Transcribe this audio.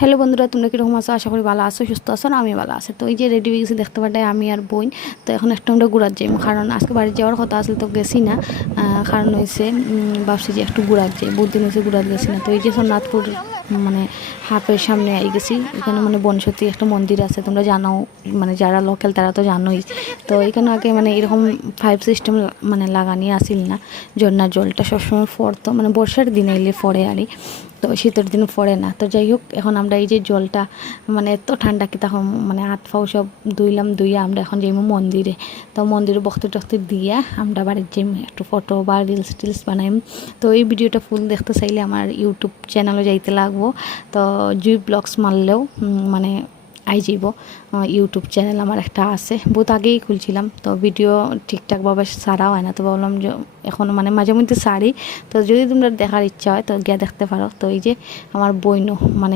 Hello বন্ধুরা, তোমরা কীরকম আছো? আশা করি ভালো আছো, সুস্থ আছো। না আমি ভালো আছি। তো এই যে রেডি হয়ে গেছি দেখতে পাঠাই আমি আর বোন। তো এখন একটা আমরা ঘুরার যাই, কারণ আজকে বাড়ি যাওয়ার কথা আসলে তো গেছি না। কারণ হয়েছে ভাবছি যে একটু ঘুরার যাই, বহুত দিন হয়েছে ঘুরার গেছি না। তো এই যে সোমনাথপুর মানে হাফের সামনে আই গেছি। এখানে মানে বনসতী একটা মন্দির আছে, তোমরা জানো, মানে যারা লোকাল তারা তো জানোই। তো এখানে আগে মানে এরকম পাইপ সিস্টেম মানে লাগানি আসিল না। ঝর্নার জলটা সবসময় পড়তো, মানে বর্ষার দিনে এলে পড়ে আরই, তো শীতের দিন পড়ে না। তো যাই হোক, এখন আমরা এই যে জলটা মানে এত ঠান্ডা কি তখন মানে হাত ফাও সব ধুইয়া আমরা এখন যাইমু মন্দিরে। তো মন্দিরে বক্তি টক্তি দিয়া আমরা বাড়ির যাইম, একটু ফটো বা রিলস টিলস বানাইম। তো এই ভিডিওটা ফুল দেখতে চাইলে আমার ইউটিউব চ্যানেলে যাইতে লাগবো। তো জুই ব্লগস মারলেও মানে আই যাইব। ইউটিউব চ্যানেল আমার একটা আছে, বহুত আগেই খুলছিলাম, তো ভিডিও ঠিকঠাকভাবে ছাড়া হয় না। তো ভাবলাম যে এখন মানে মাঝে মধ্যে ছাড়ি। তো যদি তোমরা দেখার ইচ্ছা হয় তো গিয়ে দেখতে পারো। তো এই যে আমার বইনও মানে